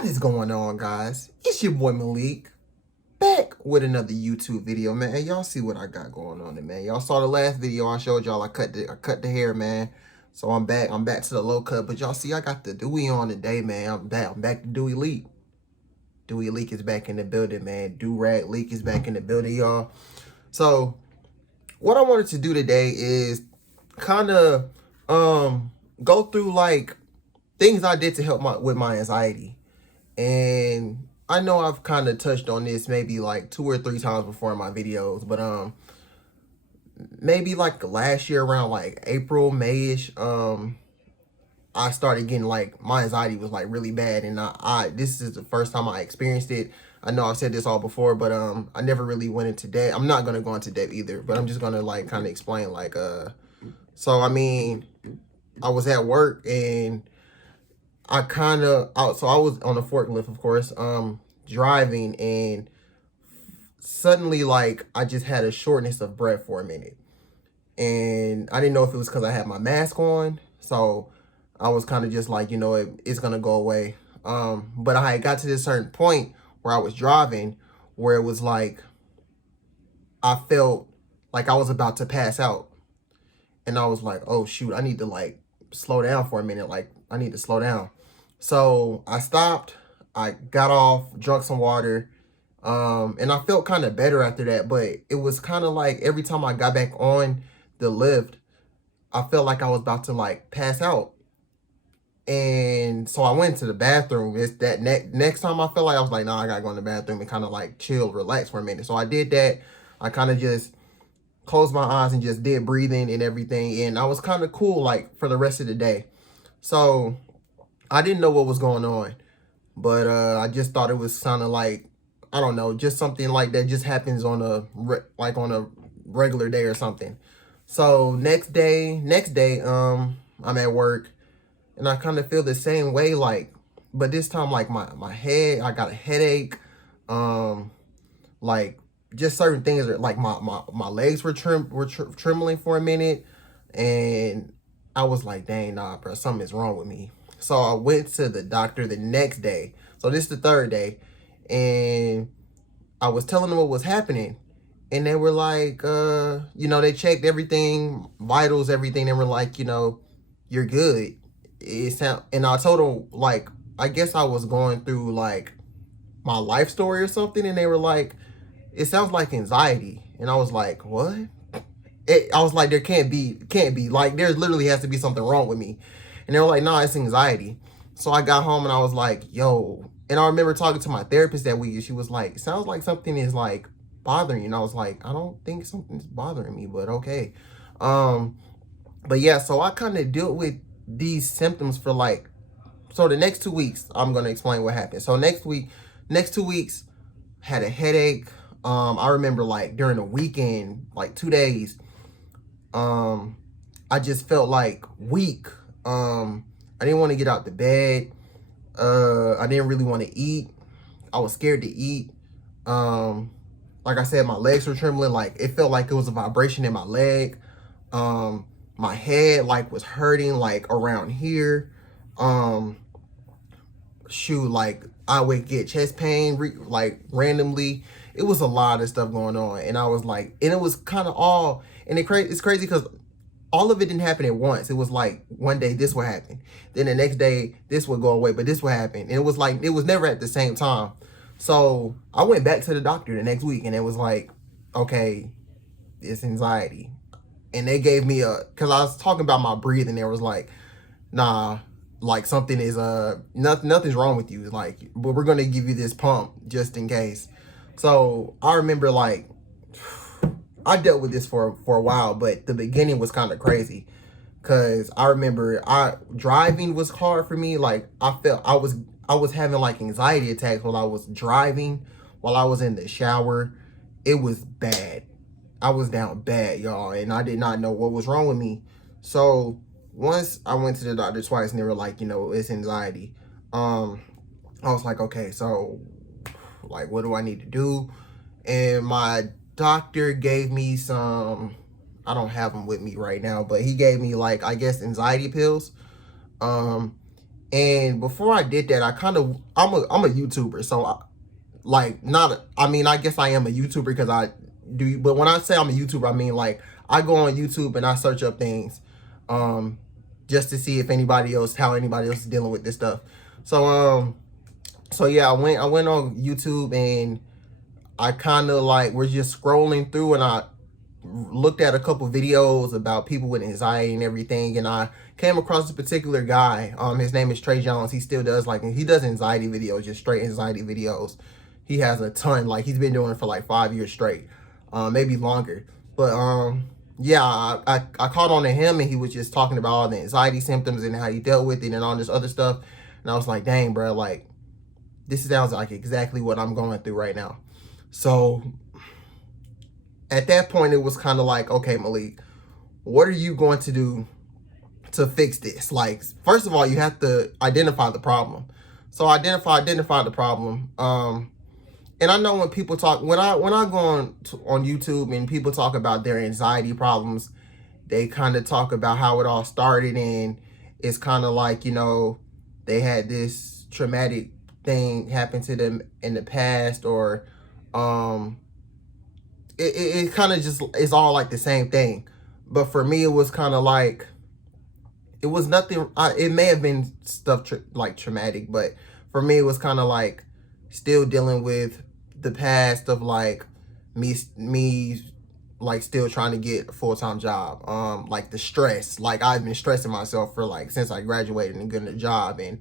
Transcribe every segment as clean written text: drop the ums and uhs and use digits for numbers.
What is going on, guys? It's your boy Malik, back with another YouTube video, man. Hey, y'all see what I got going on there, man. Y'all saw the last video I showed y'all. I cut the hair, man. So I'm back. I'm back to the low cut. But y'all see, I got the Dewey on today, man. I'm back. I'm back to Dewey Leak. Dewey Leak is back in the building, man. Do-Rag Leak is back in the building, y'all. So what I wanted to do today is kind of go through like things I did to help with my anxiety. And I know I've kind of touched on this maybe like 2 or 3 times before in my videos, but maybe like last year around like April, May-ish, I started getting like my anxiety was like really bad, and I this is the first time I experienced it. I know I've said this all before, but I never really went into depth. I'm not gonna go into depth either, but I'm just gonna like kind of explain like so I mean, I was at work and I kind of so I was on a forklift, of course, driving, and suddenly like I just had a shortness of breath for a minute, and I didn't know if it was because I had my mask on, so I was kind of just like, it's gonna go away. But I had got to this certain point where I was driving where it was like I felt like I was about to pass out, and I was like, oh shoot, I need to like slow down for a minute, like I need to slow down. So I stopped, I got off, drunk some water, and I felt kind of better after that. But it was kind of like every time I got back on the lift, I felt like I was about to like pass out. And so I went to the bathroom. It's that next time I felt like I was like, nah, I gotta go in the bathroom and kind of like chill, relax for a minute. So I did that. I kind of just closed my eyes and just did breathing and everything. And I was kind of cool like for the rest of the day. So I didn't know what was going on, but I just thought it was kind of like, I don't know, just something like that just happens on a regular day or something. So next day, I'm at work, and I kind of feel the same way, like, but this time like my head, I got a headache, like just certain things are like my legs were trembling for a minute, and I was like, dang, nah, bro, something is wrong with me. So I went to the doctor the next day. So this is the third day. And I was telling them what was happening. And they were like, they checked everything, vitals, everything. They were like, you're good. And I told them, like, I guess I was going through like my life story or something. And they were like, it sounds like anxiety. And I was like, what? I was like, there can't be. Like, there literally has to be something wrong with me. And they were like, nah, it's anxiety. So I got home and I was like, yo. And I remember talking to my therapist that week, and she was like, sounds like something is like bothering you. And I was like, I don't think something's bothering me, but okay. But yeah, so I kind of dealt with these symptoms for like, so the next 2 weeks, I'm going to explain what happened. So next 2 weeks, had a headache. I remember like during the weekend, like 2 days, I just felt like weak. I didn't want to get out the bed. I didn't really want to eat. I was scared to eat. Like I said, my legs were trembling. Like it felt like it was a vibration in my leg. My head like was hurting like around here. Like I would get chest pain like randomly. It was a lot of stuff going on, and I was like, and it was kind of all, and it's crazy because all of it didn't happen at once. It was like one day this would happen, then the next day this would go away, but this would happen. And it was like, it was never at the same time. So I went back to the doctor the next week, and it was like, okay, it's anxiety. And they gave me because I was talking about my breathing, there was like, nah, like something is, nothing's wrong with you. Like, but we're going to give you this pump just in case. So I remember like, I dealt with this for a while, but the beginning was kind of crazy because I remember driving was hard for me. Like I felt I was having like anxiety attacks while I was driving, while I was in the shower. It was bad. I was down bad, y'all, and I did not know what was wrong with me. So once I went to the doctor twice, and they were like, it's anxiety. I was like, okay, so like, what do I need to do? And my doctor gave me some, I don't have them with me right now, but he gave me like, I guess, anxiety pills. And before I did that, I'm a YouTuber. So I mean, I guess I am a YouTuber because I do, but when I say I'm a YouTuber, I mean like I go on YouTube and I search up things, just to see if how anybody else is dealing with this stuff. So yeah, I went on YouTube and I kind of like was just scrolling through and I looked at a couple videos about people with anxiety and everything, and I came across a particular guy. His name is Trey Jones. He still does he does anxiety videos, just straight anxiety videos. He has a ton. Like he's been doing it for like 5 years straight, maybe longer. But yeah, I caught on to him, and he was just talking about all the anxiety symptoms and how he dealt with it and all this other stuff. And I was like, dang, bro, like this sounds like exactly what I'm going through right now. So at that point, it was kind of like, okay, Malik, what are you going to do to fix this? Like, first of all, you have to identify the problem. So identify the problem. And I know when people talk, when I go on YouTube and people talk about their anxiety problems, they kind of talk about how it all started, and it's kind of like, you know, they had this traumatic thing happen to them in the past, or it kind of just is all like the same thing. But for me, it was kind of like, it was nothing. It may have been stuff like traumatic, but for me, it was kind of like still dealing with the past of like me like still trying to get a full-time job. Like the stress, like I've been stressing myself for like since I graduated and getting a job, and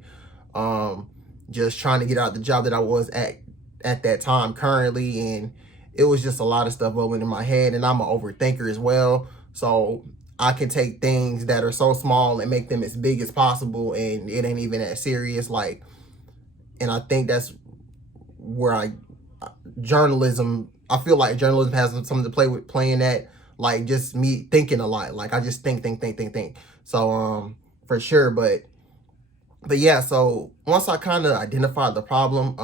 just trying to get out the job that I was at that time currently, and it was just a lot of stuff bubbling in my head, and I'm an overthinker as well. So I can take things that are so small and make them as big as possible, and it ain't even that serious. Like, and I think that's where journalism, I feel like journalism has something to play with, playing that, like just me thinking a lot. Like I just think. So, for sure. But yeah, so once I kind of identified the problem,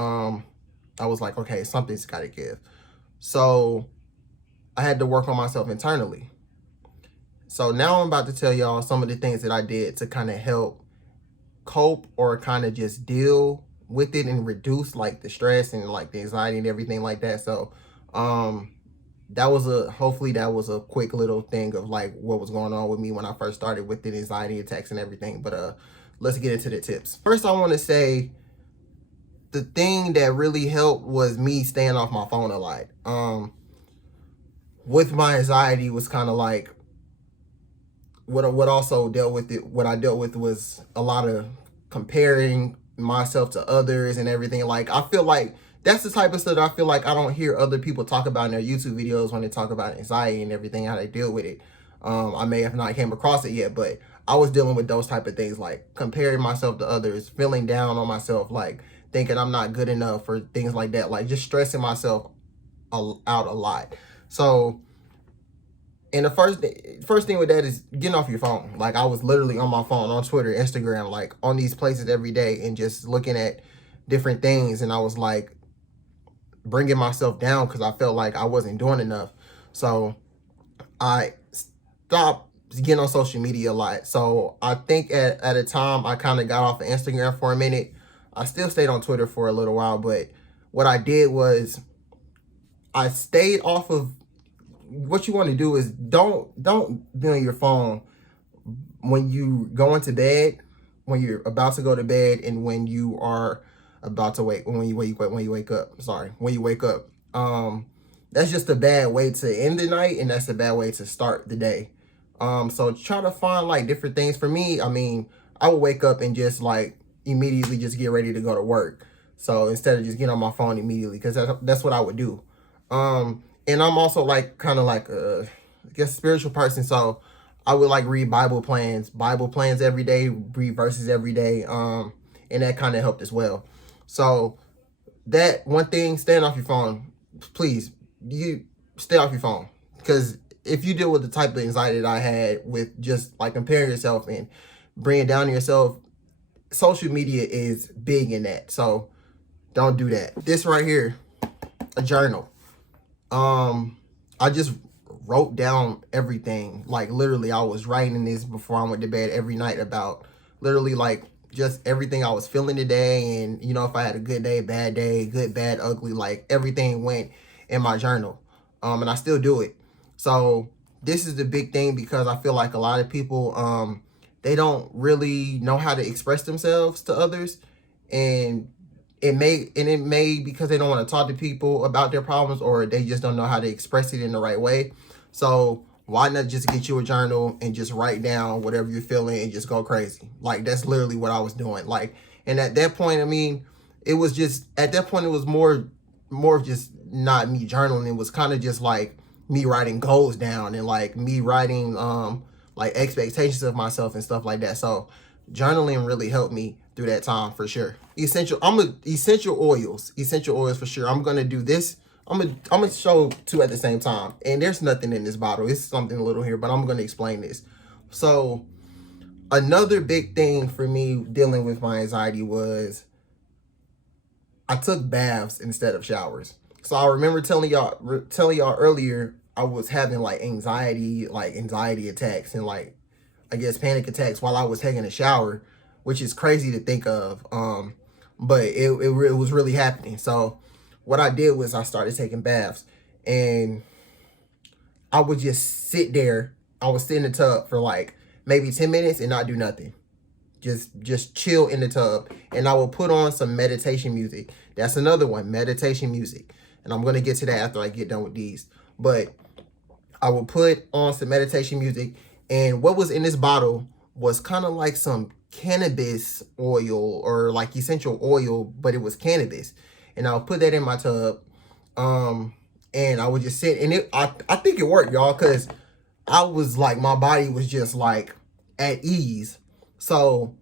I was like, okay, something's got to give. So I had to work on myself internally. So now I'm about to tell y'all some of the things that I did to kind of help cope or kind of just deal with it and reduce like the stress and like the anxiety and everything like that. So hopefully that was a quick little thing of like what was going on with me when I first started with the anxiety attacks and everything. But let's get into the tips. First, I want to say the thing that really helped was me staying off my phone a lot. With my anxiety was kind of like, what also dealt with it, what I dealt with was a lot of comparing myself to others and everything. Like I feel like that's the type of stuff that I feel like I don't hear other people talk about in their YouTube videos when they talk about anxiety and everything, how they deal with it. I may have not came across it yet, but I was dealing with those type of things, like comparing myself to others, feeling down on myself, like thinking I'm not good enough or things like that, like just stressing myself out a lot. So, and the first thing with that is getting off your phone. Like I was literally on my phone, on Twitter, Instagram, like on these places every day, and just looking at different things. And I was like bringing myself down because I felt like I wasn't doing enough. So I stopped getting on social media a lot. So I think at a time I kind of got off of Instagram for a minute. I still stayed on Twitter for a little while, but what I did was I stayed off of. What you want to do is don't be on your phone when you go into bed, when you're about to go to bed, and when you are about to when you wake up. Sorry, when you wake up. That's just a bad way to end the night, and that's a bad way to start the day. So try to find like different things. For me, I mean, I would wake up and just like immediately just get ready to go to work. So instead of just getting on my phone immediately, because that's what I would do. And I'm also like kind of like I guess spiritual person, so I would like read Bible plans every day, read verses every day, and that kind of helped as well. So that one thing, staying off your phone, please, you stay off your phone, because if you deal with the type of anxiety that I had with just like comparing yourself and bringing down yourself, social media is big in that. So don't do that. This right here, a journal. I just wrote down everything. Like literally I was writing this before I went to bed every night about literally like just everything I was feeling today. And, you know, if I had a good day, good, bad, ugly, like everything went in my journal. And I still do it. So this is the big thing, because I feel like a lot of people, they don't really know how to express themselves to others. And it may because they don't want to talk to people about their problems, or they just don't know how to express it in the right way. So why not just get you a journal and just write down whatever you're feeling and just go crazy? Like, that's literally what I was doing. Like, and at that point, I mean, it was just, at that point, it was more of just not me journaling. It was kind of just like me writing goals down, and like me writing like expectations of myself and stuff like that. So journaling really helped me through that time for sure. Essential oils for sure. I'm gonna do this. I'm gonna show two at the same time, and there's nothing in this bottle. It's something a little here, but I'm gonna explain this. So another big thing for me dealing with my anxiety was I took baths instead of showers. So I remember telling y'all earlier, I was having like anxiety attacks, and like, I guess, panic attacks while I was taking a shower, which is crazy to think of. But it was really happening. So what I did was I started taking baths, and I would just sit there. I would sit in the tub for like maybe 10 minutes and not do nothing. Just chill in the tub. And I will put on some meditation music. That's another one, meditation music. And I'm going to get to that after I get done with these. But I will put on some meditation music. And what was in this bottle was kind of like some cannabis oil, or like essential oil, but it was cannabis. And I'll put that in my tub. And I would just sit, and I think it worked, y'all, because I was like, my body was just like at ease. So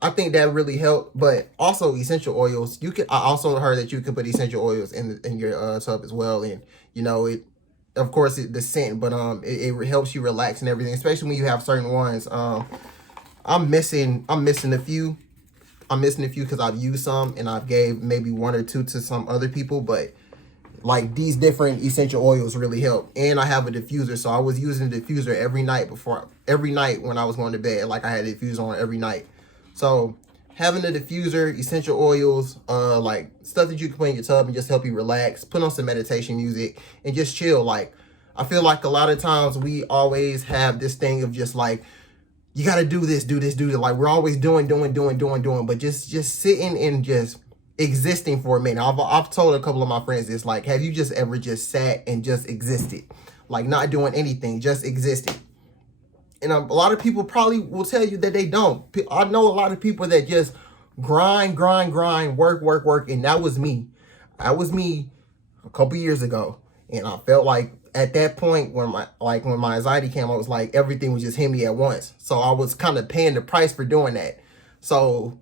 I think that really helped. But also essential oils, I also heard that you can put essential oils in your tub as well. And you know, it, of course, the scent, but it helps you relax and everything, especially when you have certain ones. I'm missing a few. I'm missing a few because I've used some, and I've gave maybe one or two to some other people, but like these different essential oils really help. And I have a diffuser, so I was using the diffuser every night when I was going to bed. Like, I had a diffuser on every night. So having a diffuser, essential oils, like stuff that you can put in your tub and just help you relax, put on some meditation music and just chill. Like, I feel like a lot of times we always have this thing of just like, you got to do this. Like, we're always doing, but just sitting and just existing for a minute. I've told a couple of my friends this, like, have you just ever just sat and just existed? Like, not doing anything, just existed. And a lot of people probably will tell you that they don't. I know a lot of people that just grind, work. And that was me. That was me a couple years ago. And I felt like at that point when my anxiety came, I was like, everything was just hitting me at once. So I was kind of paying the price for doing that. So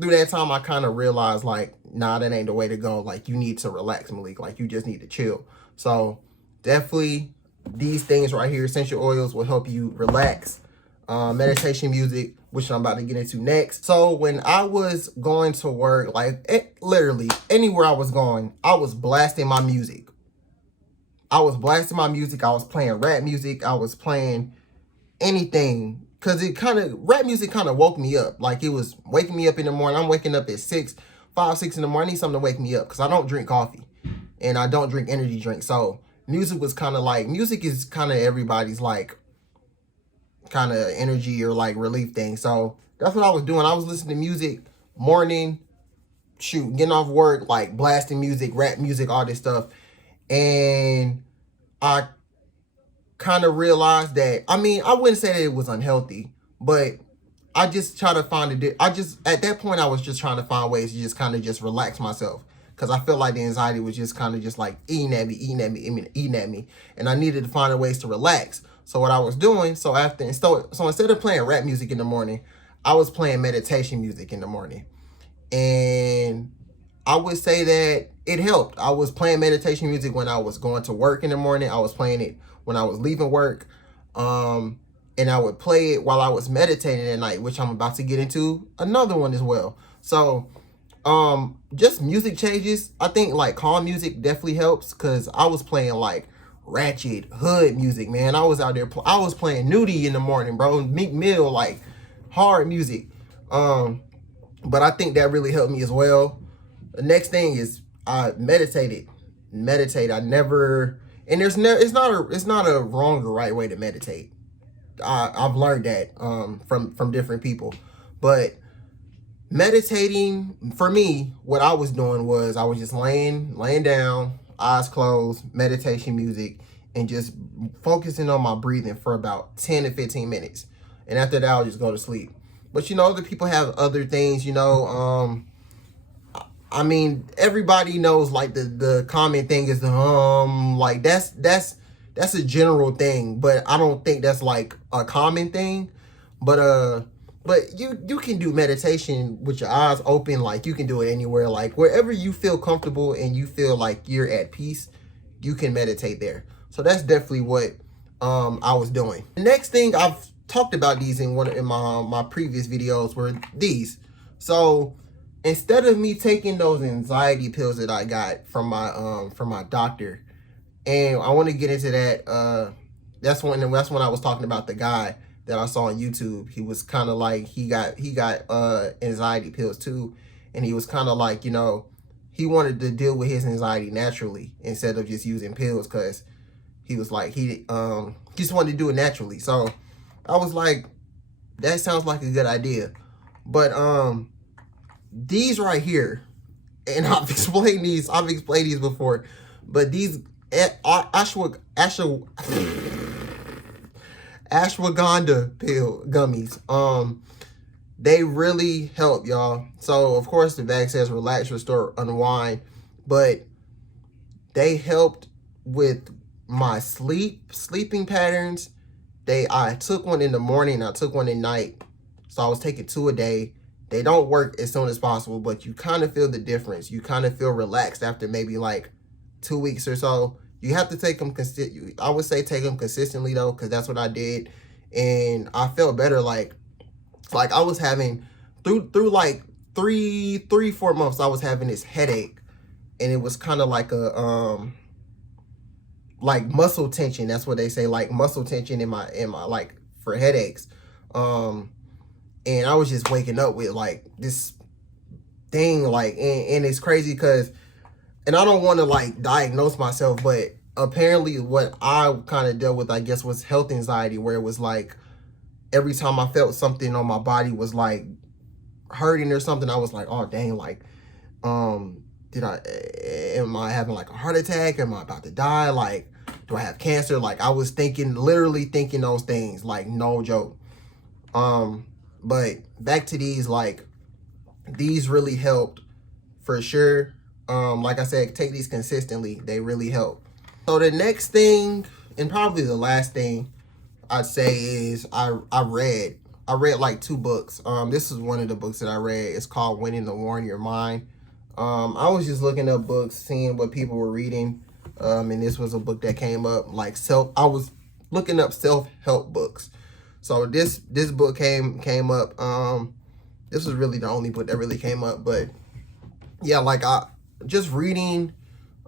through that time, I kind of realized, like, nah, that ain't the way to go. Like, you need to relax, Malik. Like, you just need to chill. So definitely these things right here, essential oils, will help you relax. Meditation music, which I'm about to get into next. So when I was going to work, like, literally anywhere I was going, I was blasting my music. I was playing rap music. I was playing anything. Because rap music kind of woke me up. Like, it was waking me up in the morning. I'm waking up at 5, 6 in the morning. I need something to wake me up. Because I don't drink coffee. And I don't drink energy drinks. So music was kind of like, music is kind of everybody's like, kind of energy or like relief thing. So that's what I was doing. I was listening to music, morning, getting off work, like blasting music, rap music, all this stuff. And I kind of realized that, I mean, I wouldn't say that it was unhealthy, but I just try to find at that point, I was just trying to find ways to just kind of just relax myself. Because I felt like the anxiety was just kind of just like eating at me. And I needed to find ways to relax. So what I was doing, so instead of playing rap music in the morning, I was playing meditation music in the morning. And I would say that it helped. I was playing meditation music when I was going to work in the morning. I was playing it when I was leaving work. And I would play it while I was meditating at night, which I'm about to get into another one as well. So just music changes. I think like calm music definitely helps, because I was playing like ratchet hood music, man. I was out there, I was playing Nudie in the morning, bro. Meek Mill, like hard music. but I think that really helped me as well. The next thing is I meditated. Meditate. I never, and there's no, it's not a wrong or right way to meditate. I've learned that from different people, but meditating for me, what I was doing was I was just laying down, eyes closed, meditation music, and just focusing on my breathing for about 10 to 15 minutes. And after that, I'll just go to sleep. But other people have other things, I mean, everybody knows like the common thing is the like that's a general thing, but I don't think that's like a common thing. But you can do meditation with your eyes open, like you can do it anywhere, like wherever you feel comfortable and you feel like you're at peace, you can meditate there. So that's definitely what I was doing. The next thing, I've talked about these in my previous videos, were these. So instead of me taking those anxiety pills that I got from my doctor, and I want to get into that. That's when I was talking about the guy that I saw on YouTube. He was kind of like he got anxiety pills too, and he was kind of like, he wanted to deal with his anxiety naturally instead of just using pills, because he was like he just wanted to do it naturally. So I was like, that sounds like a good idea. But these right here, and I've explained these before, but these ashwagandha pill gummies, they really help, y'all. So of course the bag says relax, restore, unwind, but they helped with my sleeping patterns. I took one in the morning, I took one at night, so I was taking 2 a day. They don't work as soon as possible, but you kind of feel the difference. You kind of feel relaxed after maybe like 2 weeks or so. You have to take them I would say take them consistently though, because that's what I did, and I felt better. Like I was having through like 4 months, I was having this headache, and it was kind of like a like muscle tension. That's what they say, like muscle tension in my like for headaches. And I was just waking up with like this thing, like, and it's crazy because, and I don't want to like diagnose myself, but apparently what I kind of dealt with, I guess, was health anxiety, where it was like every time I felt something on my body was like hurting or something, I was like, oh dang, like am I having like a heart attack? Am I about to die? Like, do I have cancer? Like, I was literally thinking those things, like no joke. But back to these, like, these really helped for sure. Like I said, take these consistently. They really help. So the next thing, and probably the last thing I'd say, is I read like 2 books. This is one of the books that I read. It's called Winning the War in Your Mind. I was just looking up books, seeing what people were reading. And this was a book that came up, like I was looking up self-help books. So this book came up. This was really the only book that really came up, but yeah, like I just reading,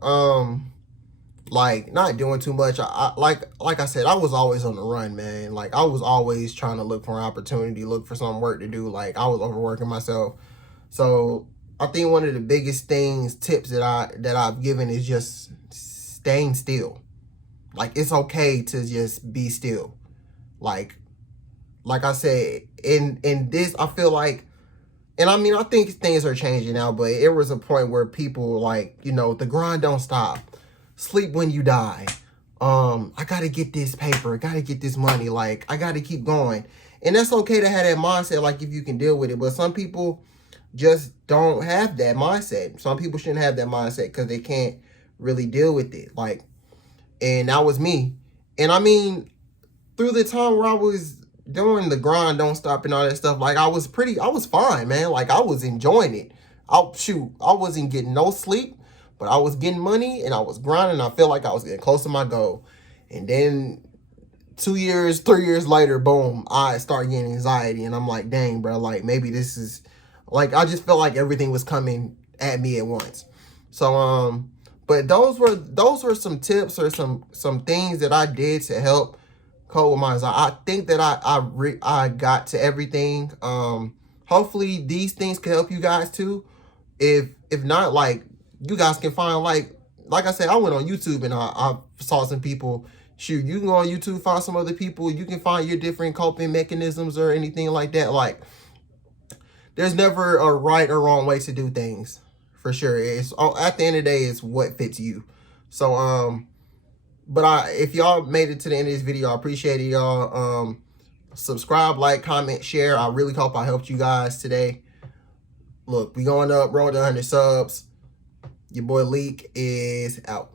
like not doing too much. Like I said, I was always on the run, man. Like I was always trying to look for an opportunity, look for some work to do. Like I was overworking myself. So I think one of the biggest tips that I've given is just staying still. Like it's okay to just be still. Like I said, in this, I feel like, and I mean, I think things are changing now, but it was a point where people, like, the grind don't stop. Sleep when you die. I gotta get this paper, I gotta get this money, like, I gotta keep going. And that's okay to have that mindset, like, if you can deal with it. But some people just don't have that mindset. Some people shouldn't have that mindset because they can't really deal with it. Like, and that was me. And I mean, through the time where I was doing the grind don't stop and all that stuff, like I was fine, man. Like I was enjoying it. I wasn't getting no sleep, but I was getting money and I was grinding. I felt like I was getting close to my goal. And then 2 years, 3 years later, boom, I started getting anxiety, and I'm like, dang, bro, like maybe this is, like, I just felt like everything was coming at me at once. So but those were some tips or some things that I did to help cope with my anxiety. I think that I got to everything. hopefully these things can help you guys too. If not, like, you guys can find, like I said, I went on YouTube and I saw some people. Shoot, you can go on YouTube, find some other people. You can find your different coping mechanisms or anything like that. Like, there's never a right or wrong way to do things, for sure. It's at the end of the day, it's what fits you. So but if y'all made it to the end of this video, I appreciate it, y'all. Subscribe, like, comment, share. I really hope I helped you guys today. Look, we going up, road to 100 subs. Your boy Leak is out.